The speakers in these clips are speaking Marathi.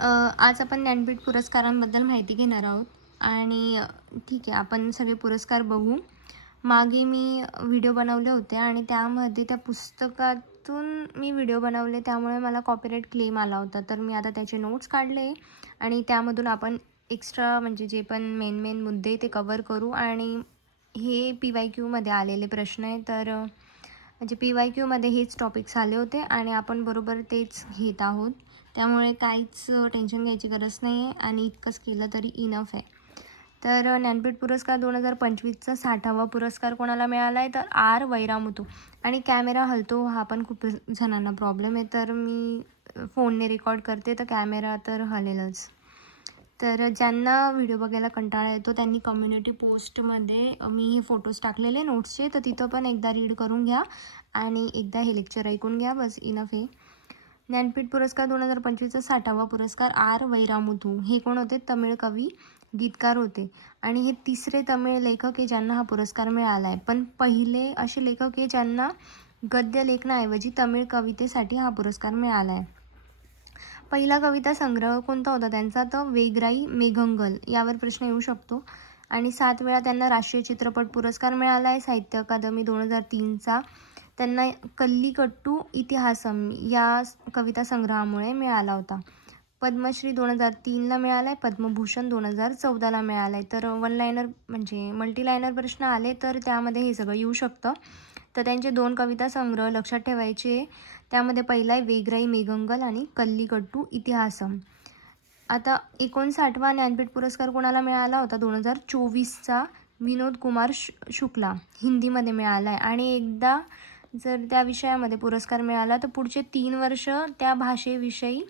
आज आपण ज्ञानपीठ पुरस्कारांबद्दल माहिती घेणार आहोत आणि ठीक आहे, आपण सगळे पुरस्कार बघू. मागे मी व्हिडिओ बनवले होते आणि त्यामध्ये त्या पुस्तकातून मी व्हिडिओ बनवले, त्यामुळे मला कॉपीराईट क्लेम आला होता. तर मी आता त्याचे नोट्स काढले आणि त्यामधून आपण एक्स्ट्रा म्हणजे जे पण मेन मुद्दे ते कवर करू. आणि हे PYQमध्ये आलेले प्रश्न आहे, तर म्हणजे PYQमध्ये हेच टॉपिक्स आले होते आणि आपण बरोबर तेच घेत आहोत. त्यामुळे काहीच टेन्शन घ्यायची गरज नाही आहे आणि इतकंच केलं तरी इनफ आहे. तर ज्ञानपीठ पुरस्कार 2025चा 60वा पुरस्कार कोणाला मिळाला आहे, तर आर वैरामुतू. आणि कॅमेरा हलतो हा पण खूप जणांना प्रॉब्लेम आहे, तर मी फोनने रेकॉर्ड करते तर कॅमेरा तर हलेलच. तर ज्यांना व्हिडिओ बघायला कंटाळा येतो त्यांनी कम्युनिटी पोस्टमध्ये मी हे फोटोज टाकलेले नोट्सचे, तर तिथं पण एकदा रीड करून घ्या आणि एकदा हे लेक्चर ऐकून घ्या, बस इनफ आहे. ज्ञानपीठ पुरस्कार 2025चा 60वा पुरस्कार आर वैरामुथू. हे कोण होते? तमिळ कवी, गीतकार होते आणि हे तिसरे तमिळ लेखक आहे ज्यांना हा पुरस्कार मिळाला आहे. पण पहिले असे लेखक आहे ज्यांना गद्य लेखनाऐवजी तमिळ कवितेसाठी हा पुरस्कार मिळाला आहे. पहिला कविता संग्रह कोणता होता त्यांचा? तर वेगराई मेघंगल. यावर प्रश्न येऊ शकतो. आणि 7 वेळा त्यांना राष्ट्रीय चित्रपट पुरस्कार मिळाला आहे. साहित्य अकादमी 2003चा त्यांना कल्लीकट्टू इतिहासम या कविता संग्रहामुळे मिळाला होता. पद्मश्री 2003ला मिळाला आहे. पद्मभूषण 2014ला मिळाला आहे. तर वन लायनर म्हणजे मल्टीलायनर प्रश्न आले तर त्यामध्ये हे सगळं येऊ शकतं. तर त्यांचे 2 कविता संग्रह लक्षात ठेवायचे. त्यामध्ये पहिला आहे वेगराई मेघंगल आणि कल्लीकट्टू इतिहासम. आता 59वा ज्ञानपीठ पुरस्कार कोणाला मिळाला होता? 2024चा विनोद कुमार शुक्ला. हिंदीमध्ये मिळाला आहे. आणि एकदा जर त्या विषयामध्ये पुरस्कार मिळाला तर पुढचे 3 वर्ष त्या भाषेविषयी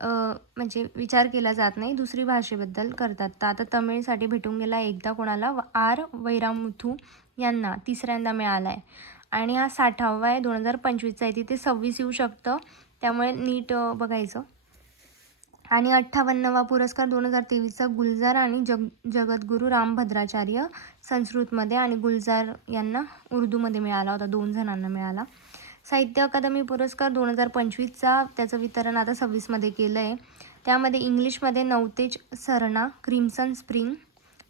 म्हणजे विचार केला जात नाही, दुसरी भाषेबद्दल करतात. तर आता तमिळसाठी भेटून गेला एकदा कोणाला? आर वैरामुथू यांना तिसऱ्यांदा मिळाला आहे. आणि हा 60वा आहे, 2025चा आहे. तिथे 26 येऊ शकतं, त्यामुळे नीट बघायचं. आणि 58वा पुरस्कार 2023चा गुलजार आणि जगद्गुरू रामभद्राचार्य संस्कृतमध्ये आणि गुलजार यांना उर्दूमध्ये मिळाला होता. 2 जणांना मिळाला. साहित्य अकादमी पुरस्कार 2025चा त्याचं वितरण आता 26मध्ये केलं आहे. त्यामध्ये इंग्लिशमध्ये नवतेज सरना क्रिम्सन स्प्रिंग,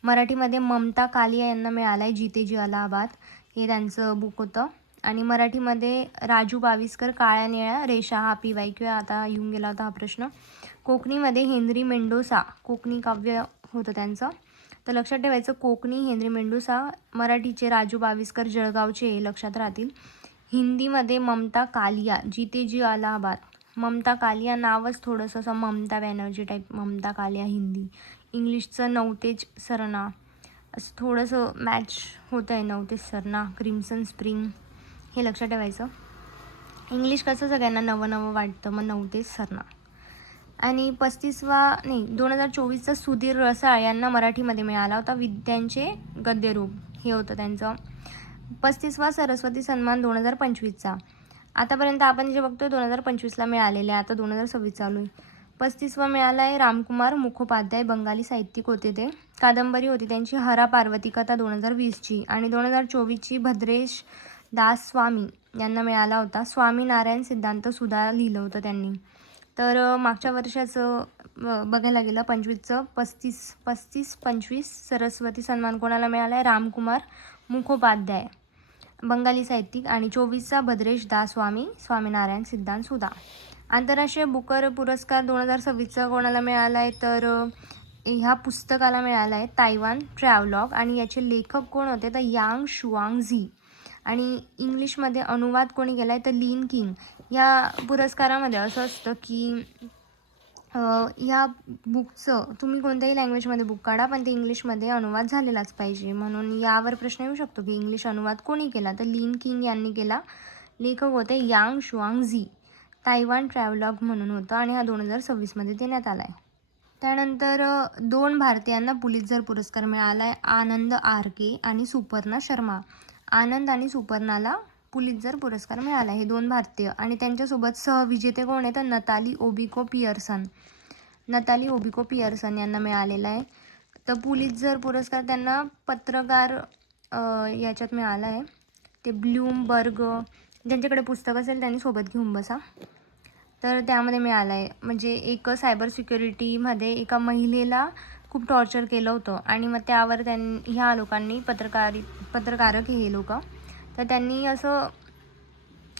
मराठीमध्ये ममता कालिया यांना मिळाला आहे जीतेजी अलाहाबाद, हे त्यांचं बुक होतं. आणि मराठीमध्ये राजू बाविस्कर काळ्या निळ्या रेषा. हा PYQ आता येऊन गेला होता हा प्रश्न. कोकणीमध्ये हेनरी मेंडोसा, कोकणी काव्य होतं त्यांचं, तर लक्षात ठेवायचं कोकणी हेनरी मेंडोसा. मराठीचे राजू बाविस्कर जळगावचे, लक्षात राहतील. हिंदीमध्ये ममता कालिया जीतेजी अलाहाबाद. ममता कालिया नावच थोडंसं असं ममता बॅनर्जी टाईप, ममता कालिया हिंदी. इंग्लिशचं नवतेज सरना, असं थोडंसं मॅच होतं आहे. नवतेज सरना, क्रिम्सन स्प्रिंग, हे लक्षात ठेवायचं. इंग्लिश कसं सगळ्यांना नवं वाटतं, मग नवतेज सरना. आणि 2024चा सुधीर रसाळ यांना मराठीमध्ये मिळाला होता विद्यांचे गद्यरूप, हे होतं त्यांचं. 35वा सरस्वती सन्मान 2025चा. आतापर्यंत आपण जे बघतोय 2025ला मिळालेले आहे, आता 2026 चालू आहे. 35वा मिळाला आहे रामकुमार मुखोपाध्याय, बंगाली साहित्यिक होते ते. कादंबरी होती त्यांची हरा पार्वती कथा 2020ची. आणि 2024ची भद्रेश दास स्वामी यांना मिळाला होता. स्वामीनारायण सिद्धांत सुद्धा लिहिलं होतं त्यांनी. तर मागच्या वर्षाचं बघायला गेलं 25 सरस्वती सन्मान कोणाला मिळाला आहे? रामकुमार मुखोपाध्याय, बंगाली साहित्यिक. आणि 24चा भद्रेश दास स्वामी, स्वामीनारायण सिद्धांत सुधा. आंतरराष्ट्रीय बुकर पुरस्कार 2026चा कोणाला मिळाला आहे? तर ह्या पुस्तकाला मिळाला आहे तायवान ट्रॅव्हलॉग. आणि याचे लेखक कोण होते? तर यांग शुआंग झी. आणि इंग्लिशमध्ये अनुवाद कोणी केला आहे? तर लिन किंग. या पुरस्कारामध्ये असं असतं की ह्या बुकचं तुम्ही कोणत्याही लँग्वेजमध्ये बुक काढा, पण ते इंग्लिशमध्ये अनुवाद झालेलाच पाहिजे. म्हणून यावर प्रश्न येऊ शकतो की इंग्लिश अनुवाद कोणी केला? तर लिन किंग यांनी केला. लेखक होते यांग शुआंग झी. तायवान ट्रॅव्हलॉग म्हणून होतं आणि हा 2026मध्ये देण्यात आला आहे. त्यानंतर 2 भारतीयांना पुलित्झर पुरस्कार मिळाला आहे, आनंद आरके आणि सुपर्णा शर्मा. आनंद आणि सुपर्णाला पुलित्झर पुरस्कार मिळाला आहे, हे 2 भारतीय. आणि त्यांच्यासोबत सहविजेते कोण आहेत? तर नताली ओबिको पियर्सन. नताली ओबिको पियर्सन यांना मिळालेला आहे. तर पुलित्झर पुरस्कार त्यांना पत्रकार याच्यात मिळाला आहे. ते ब्लूमबर्ग, ज्यांच्याकडे पुस्तक असेल त्यांनी सोबत घेऊन बसा. तर त्यामध्ये मिळाला आहे. म्हणजे एक सायबर सिक्युरिटीमध्ये एका महिलेला खूप टॉर्चर केलं होतं आणि मग त्यावर ह्या लोकांनी पत्रकारक हे लोक, तर त्यांनी असं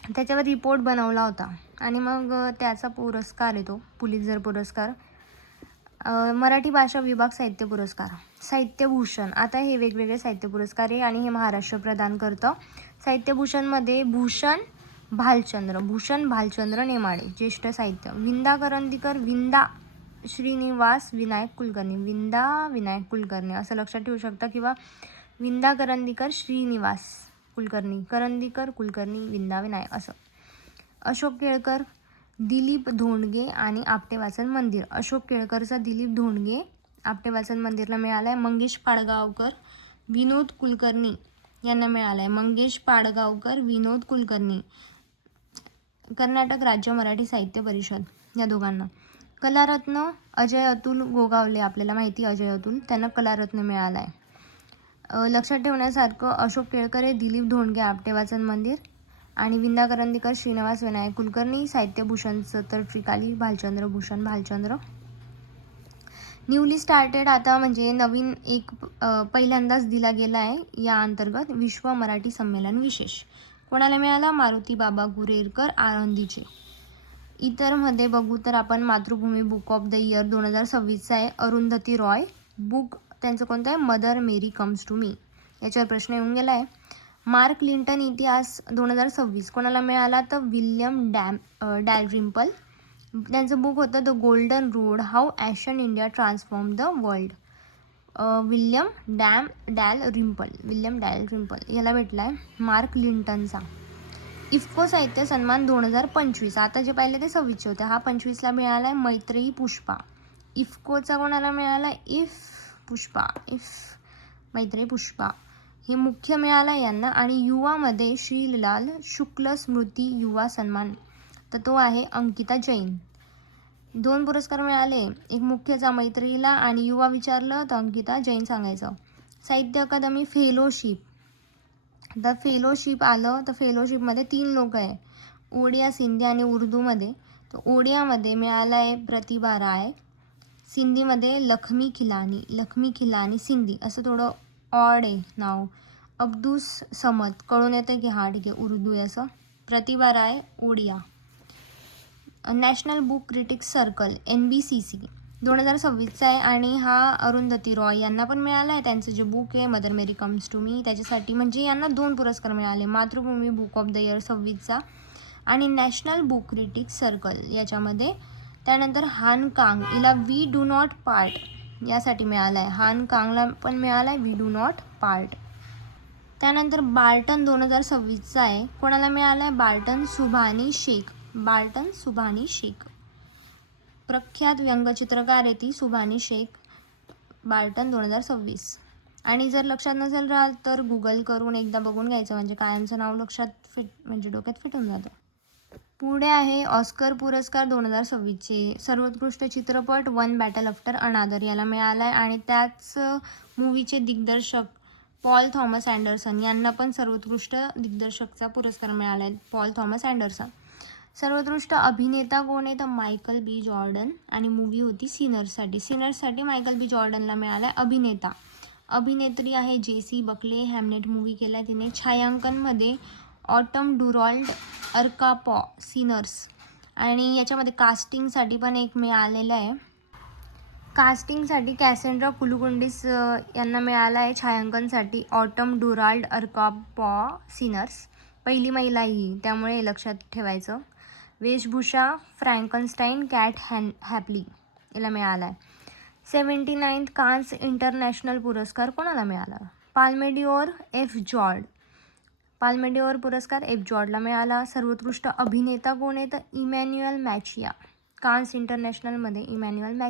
त्याच्यावर रिपोर्ट बनवला होता आणि मग त्याचा पुरस्कार येतो पुलित्झर पुरस्कार. मराठी भाषा विभाग साहित्य पुरस्कार, साहित्यभूषण. आता हे वेगवेगळे साहित्य पुरस्कार आहे आणि हे महाराष्ट्र प्रदान करतं. साहित्यभूषणमध्ये भूषण भालचंद्र नेमाडे ज्येष्ठ साहित्य, विंदा करंदीकर विंदा श्रीनिवास विनायक कुलकर्णी असं लक्षात ठेवू शकता, किंवा विंदा करंदीकर श्रीनिवास कुलकर्णी, करंदीकर कुलकर्णी विंदा विनायक असं. अशोक केळकर दिलीप धोंडगे आणि आपटे वाचन मंदिर, अशोक केळकरचा दिलीप धोंडगे आपटे वाचन मंदिरला मिळाला आहे. मंगेश पाडगावकर विनोद कुलकर्णी यांना मिळाला आहे. मंगेश पाडगावकर विनोद कुलकर्णी, कर्नाटक राज्य मराठी साहित्य परिषद या दोघांना. कलारत्न अजय अतुल गोगावले, आपल्याला माहिती अजय अतुल, त्यांना कलारत्न मिळाला आहे. लक्षात ठेवण्यासारखं अशोक केळकर हे दिलीप धोंडगे आपटे वाचन मंदिर आणि विंदा करंदीकर श्रीनिवास विनायक कुलकर्णी. साहित्यभूषणचं तर त्रिकाली भालचंद्र. न्यूली स्टार्टेड, आता म्हणजे नवीन एक पहिल्यांदाच दिला गेला आहे या अंतर्गत, विश्व मराठी संमेलन विशेष कोणाला मिळाला? मारुती बाबा गुरेरकर आळंदीचे. इतरमध्ये बघू तर आपण Mathrubhumi book of the year 2026चा आहे, अरुंधती रॉय. बुक त्यांचं कोणतं आहे? Mother Mary comes to me. याच्यावर प्रश्न येऊन गेला आहे. मार्क लिंटन इतिहास 2026 कोणाला मिळाला? तर विल्यम डॅलरिम्पल. त्यांचं बुक होतं the golden road, how ancient India transform the world. William Dalrymple याला भेटला आहे मार्क लिंटनचा. इफ्को साहित्य सन्मान 2025, आता जे पाहिले ते 26चे होते, हा 25ला मिळाला आहे. मैत्रेयी पुष्पा, इफ्कोचा कोणाला मिळाला? मैत्रेयी पुष्पा हे मुख्य मिळाला यांना. आणि युवामध्ये श्रीलाल शुक्ल स्मृती युवा सन्मान, तर तो आहे अंकिता जैन. 2 पुरस्कार मिळाले, एक मुख्यचा मैत्रीला आणि युवा विचारलं तर अंकिता जैन सांगायचं. साहित्य अकादमी फेलोशिप, द फेलोशिप आलं तर फेलोशिपमध्ये 3 लोक आहे, ओडिया, सिंधी आणि उर्दूमध्ये. तर ओडियामध्ये मिळाला आहे प्रतिभा राय, सिंधीमध्ये लखमी खिलानी सिंधी, असं थोडं ऑड आहे नाव. अब्दुस समद, कळून येतं की हा ठीक आहे उर्दू आहे असं. Pratibha Ray Odia. National book critics circle NBCC 2026चा आहे आणि हा अरुंधती रॉय यांना पण मिळाला आहे. त्यांचं जे बुक आहे mother Mary comes to me, त्याच्यासाठी म्हणजे यांना 2 पुरस्कार मिळाले, Mathrubhumi book of the year 26चा आणि नॅशनल बुक क्रिटिक्स सर्कल याच्यामध्ये. त्यानंतर हान कांग, हिला वी डू नॉट पार्ट यासाठी मिळाला आहे, हान कांगला पण मिळाला आहे वी डू नॉट पार्ट. त्यानंतर बार्टन 2026चा आहे, कोणाला मिळाला आहे? बार्टन सुभानी शेख, प्रख्यात व्यंगचित्रकार आहे ती सुभानी शेख. बार्टन 2026. आणि जर लक्षात नसेल राहिलं तर गुगल करून एकदा बघून घ्यायचं, म्हणजे कायमचं नाव लक्षात म्हणजे डोक्यात फिट होऊन जातं. पुढे आहे ऑस्कर पुरस्कार 2026चे. सर्वोत्कृष्ट चित्रपट वन बॅटल आफ्टर अनादर याला मिळाला आहे आणि त्याच मूवीचे दिग्दर्शक पॉल थॉमस अँडरसन यांना पण सर्वोत्कृष्ट दिग्दर्शकचा पुरस्कार मिळाला आहे, पॉल थॉमस अँडरसन. सर्वोत्कृष्ट अभिनेता कोण आहे? तर मायकल बी जॉर्डन आणि मूवी होती सिनर्ससाठी मायकल बी जॉर्डनला मिळाला आहे. अभिनेता. अभिनेत्री आहे जेसी बकले, हॅमनेट मूवी केला आहे तिने. छायांकनमध्ये ऑटम डुरॉल्ड अर्कापॉ सिनर्स, आणि याच्यामध्ये कास्टिंगसाठी पण एक मिळालेलं आहे. कास्टिंगसाठी कॅसेंड्रा कुलुगुंडिस यांना मिळाला आहे, छायांकनसाठी ऑटम डुराल्ड अर्कापॉ सिनर्स, पहिली महिला ही, त्यामुळे लक्षात ठेवायचं. वेशभूषा फ्रँकनस्टाईन कॅट हॅपली याला मिळाला आहे. 79th कान्स इंटरनॅशनल पुरस्कार कोणाला मिळाला? पाल्मेडिओर पुरस्कार एफ जॉर्डला मिळाला. सर्वोत्कृष्ट अभिनेता कोण आहे? तर इमॅन्युअल मॅचिया, कान्स इंटरनॅशनलमध्ये इमॅन्युअल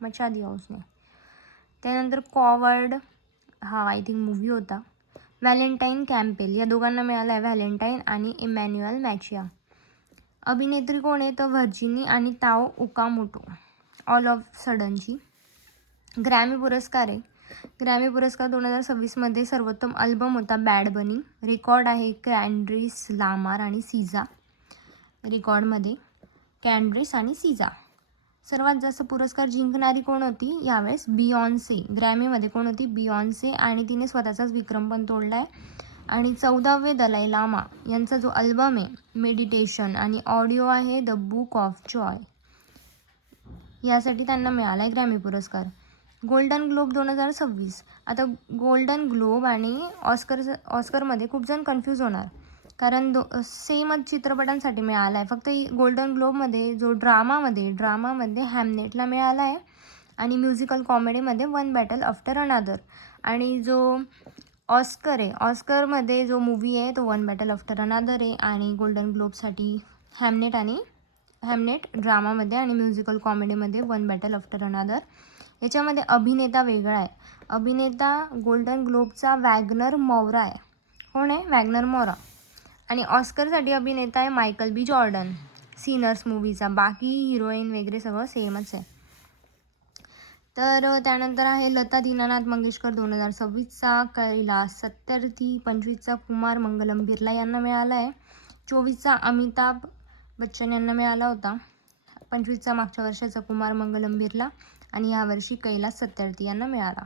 मचा दिया उसने. त्यानंतर कॉवर्ड, हा आय थिंक मूवी होता. व्हॅलेंटाईन कॅम्पेल या दोघांना मिळाला आहे, व्हॅलेंटाईन आणि इमॅन्युअल मॅचिया. अभिनेत्री कोण आहे? तर व्हर्जिनी आणि ताओ ओकामोटो, ऑल ऑफ सडनची. ग्रॅमी पुरस्कार आहे, ग्रॅमी पुरस्कार 2026मध्ये सर्वोत्तम अल्बम होता बॅड बनी. रेकॉर्ड आहे क्रॅनड्रिस लामार आणि सीझा रेकॉर्डमध्ये. कँड्रेस आणि सीजा. सर्वात जास्त पुरस्कार जिंकणारी कोण होती यावेळेस? बियॉन्से. ग्रॅमीमध्ये कोण होती? बियॉन्से. आणि तिने स्वतःचाच विक्रम पण तोडला आहे. आणि 14वे दलाई लामा यांचा जो अल्बम आहे मेडिटेशन आणि ऑडिओ आहे द बुक ऑफ जॉय, यासाठी त्यांना मिळाला आहे ग्रॅमी पुरस्कार. Golden globe 2026. आता गोल्डन ग्लोब आणि ऑस्करमध्ये खूप जण कन्फ्यूज होणार, कारण सेमच चित्रपटांसाठी मिळाला आहे. फक्त गोल्डन ग्लोबमध्ये जो ड्रामामध्ये हॅमनेटला मिळाला आहे आणि म्युझिकल कॉमेडीमध्ये वन बॅटल आफ्टर अनादर. आणि जो ऑस्कर आहे, ऑस्करमध्ये जो मूवी आहे तो वन बॅटल आफ्टर अनादर आहे. आणि गोल्डन ग्लोबसाठी हॅमनेट ड्रामामध्ये आणि म्युझिकल कॉमेडीमध्ये वन बॅटल आफ्टर अनादर. याच्यामध्ये अभिनेता वेगळा आहे. अभिनेता गोल्डन ग्लोबचा वॅग्नर मौरा आहे. कोण आहे? वॅग्नर मौरा. आणि ऑस्करसाठी अभिनेता आहे मायकल बी जॉर्डन, सिनर्स मूवीचा. बाकी हिरोईन वगैरे सगळं सेमच आहे. तर त्यानंतर आहे लता दीनानाथ मंगेशकर 2026चा कैलास सत्यार्थी. 25चा कुमार मंगलम बिर्ला यांना मिळाला आहे. 24चा अमिताभ बच्चन यांना मिळाला होता. 25चा मागच्या वर्षाचा कुमार मंगलम बिर्ला. आणि यावर्षी कैलास सत्यार्थी यांना मिळाला.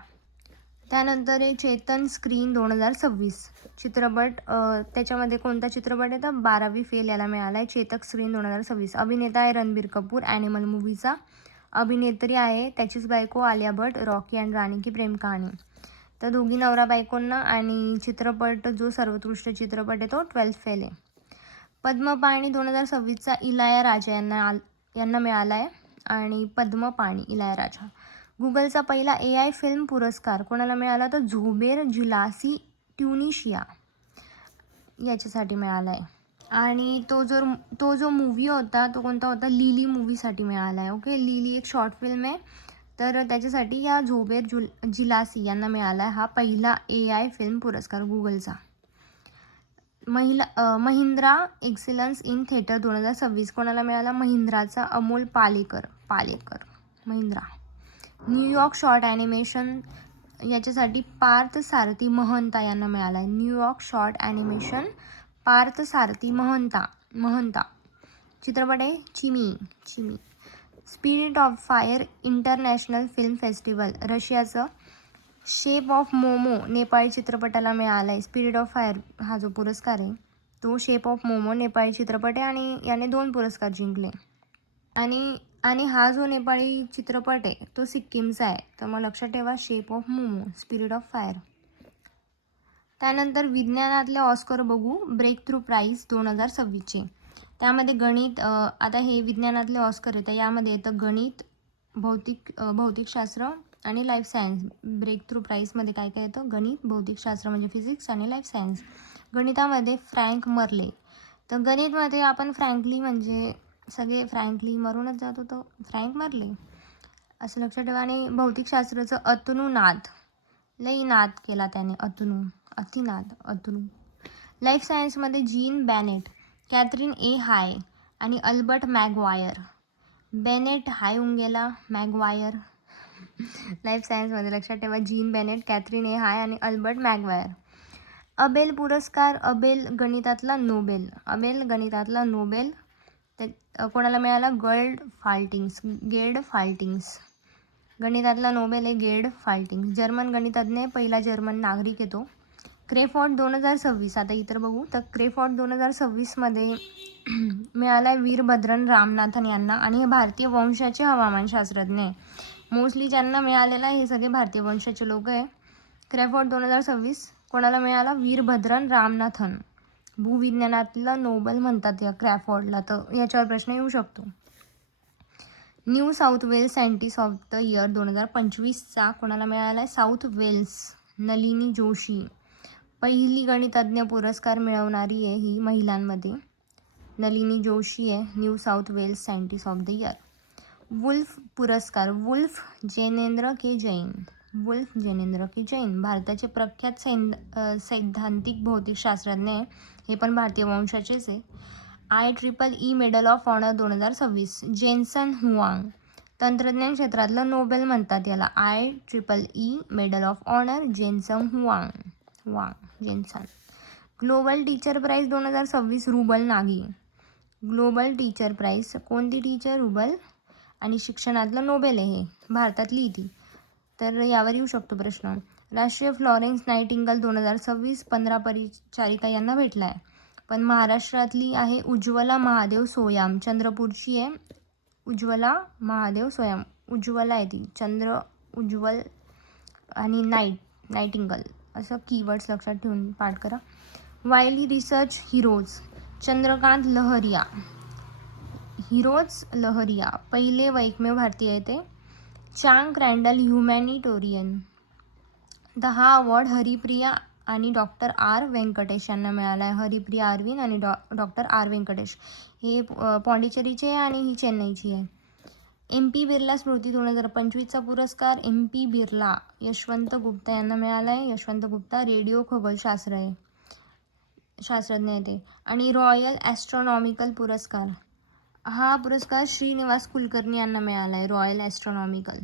त्यानंतर आहे चेतन स्क्रीन 2026 चित्रपट. त्याच्यामध्ये कोणता चित्रपट आहे तर 12वी फेल याला मिळाला आहे. चेतक स्क्रीन 2026. अभिनेता आहे रणबीर कपूर ॲनिमल मूवीचा. अभिनेत्री आहे त्याचीच बायको आलिया भट, रॉकी अँड राणी की प्रेम कहाणी. तर दोघी नवरा बायकोंना. आणि चित्रपट जो सर्वोत्कृष्ट चित्रपट आहे तो 12th फेल आहे. पद्मपाणी 2026चा इलायाराजा यांना मिळाला आहे. आणि पद्मपाणी इलायाराजा. गुगलचा पहिला AI फिल्म पुरस्कार कोणाला मिळाला तर झोबेर जिलासी ट्युनिशिया याच्यासाठी मिळाला आहे. आणि तो जो मूवी होता तो कोणता होता? लिली मूवीसाठी मिळाला आहे. ओके, लिली एक शॉर्ट फिल्म आहे. तर त्याच्यासाठी या झोबेर जिलासी यांना मिळाला आहे हा पहिला AI फिल्म पुरस्कार गुगलचा. महिंद्रा एक्सिलन्स इन थिएटर 2026 कोणाला मिळाला? महिंद्राचा Amol Palekar Mahindra. New York short animation याच्यासाठी पार्थ सारथी महंता यांना मिळाला आहे. New York short animation Partha Sarathi Mahanta. चित्रपट आहे Chimi. Spirit of fire international film festival रशियाचं. शेप ऑफ मोमो नेपाळी चित्रपटाला मिळाला आहे. स्पिरिट ऑफ फायर हा जो पुरस्कार आहे तो शेप ऑफ मोमो नेपाळी चित्रपट आहे आणि याने 2 पुरस्कार जिंकले. आणि हा जो नेपाळी चित्रपट आहे तो सिक्कीमचा आहे. तर मग लक्षात ठेवा shape of momo, spirit of fire. त्यानंतर विज्ञानातले ऑस्कर बघू. ब्रेक थ्रू प्राईज 2026चे. त्यामध्ये गणित. आता हे विज्ञानातले ऑस्कर आहे तर यामध्ये येतं गणित, भौतिकशास्त्र आणि लाईफ सायन्स. ब्रेक थ्रू प्राईजमध्ये काय काय येतं? गणित, भौतिकशास्त्र म्हणजे फिजिक्स आणि लाईफ सायन्स. गणितामध्ये फ्रँक मर्ले. तर गणितमध्ये आपण फ्रँकली म्हणजे सगळे फ्रँकली मरूनच जात होतो, फ्रँक मर्ले असं लक्षात ठेवा. आणि भौतिकशास्त्राचं अतनू नाद, लई नाद केला त्याने, अतनू. लाईफ सायन्समध्ये gene Bennett, Katherine A High आणि अल्बर्ट मॅगवायर. बेनेट हाय होऊन गेला, मॅगवायर. लाईफ सायन्समध्ये लक्षात ठेवा Jean Bennett, Katherine A High आणि अल्बर्ट मॅगवायर. अबेल पुरस्कार. अबेल गणितातला नोबेल. ते कोणाला मिळाला? गेल्ड फाल्टिंग्स. गणितातला नोबेल आहे गेल्ड फाल्टिंग्स. जर्मन गणितज्ञ, पहिला जर्मन नागरिक येतो. क्रेफॉर्ड 2026. आता इतर बघू तर क्रेफॉर्ड 2026मध्ये मिळाला आहे वीरभद्रन रामनाथन यांना. आणि हे भारतीय वंशाचे हवामानशास्त्रज्ञ आहे. मोस्टली ज्यांना मिळालेला आहे हे सगळे भारतीय वंशाचे लोक आहे. क्रेफॉर्ड 2026 कोणाला मिळाला? वीरभद्रन रामनाथन. भूविज्ञानातलं नोबेल म्हणतात या क्रॅफॉर्डला. तर याच्यावर प्रश्न येऊ शकतो. New South Wales scientist of the year 2025चा कोणाला मिळाला आहे? South Wales Nalini Joshi. पहिली गणितज्ञ पुरस्कार मिळवणारी आहे ही महिलांमध्ये. नलिनी जोशी आहे New South Wales scientist of the year. Wolf पुरस्कार. वुल्फ जैनेंद्र के जैन भारताचे प्रख्यात सैद्धांतिक भौतिकशास्त्रज्ञ आहे. हे पण भारतीय वंशाचेच आहे. IEEE medal of honour 2026. Jensen Huang. तंत्रज्ञान क्षेत्रातलं नोबेल म्हणतात याला. IEEE medal of honour Jensen Huang. Jensen. Global teacher prize 2026 Rubal Nagi. Global teacher prize, कोणती टीचर? रुबल. आणि शिक्षणातलं नोबेल आहे हे, भारतातली ती. तर यावर येऊ शकतो प्रश्न. राष्ट्रीय फ्लॉरेन्स नायटिंगल 2026 15 परिचारिका यांना भेटला आहे. पण महाराष्ट्रातली आहे उज्ज्वला महादेव सोयाम, चंद्रपूरची आहे उज्ज्वला महादेव सोयाम. उज्ज्वला आहे ती, चंद्र उज्ज्वल आणि नायटिंगल असं कीवर्ड्स लक्षात ठेवून पाठ करा. वायली रिसर्च हिरोज, चंद्रकांत लहरिया. पहिले व एकमेव भारतीय आहे ते. चांग क्रॅन्डल ह्युमॅनिटोरियन. 10 अवॉर्ड हरिप्रिया आणि डॉक्टर आर व्यंकटेश यांना मिळाला आहे. हरिप्रिया अरविंद आणि डॉक्टर आर व्यंकटेश. हे पॉंडिचेरीचे आहे आणि ही चेन्नईची आहे. MP बिर्ला स्मृती 2025चा पुरस्कार MP बिर्ला यशवंत गुप्ता यांना मिळाला आहे. यशवंत गुप्ता रेडिओ खगोलशास्त्र आहे, शास्त्रज्ञ आहे ते. आणि रॉयल ॲस्ट्रॉनॉमिकल पुरस्कार, हा पुरस्कार श्रीनिवास कुलकर्णी यांना मिळाला आहे. Royal astronomical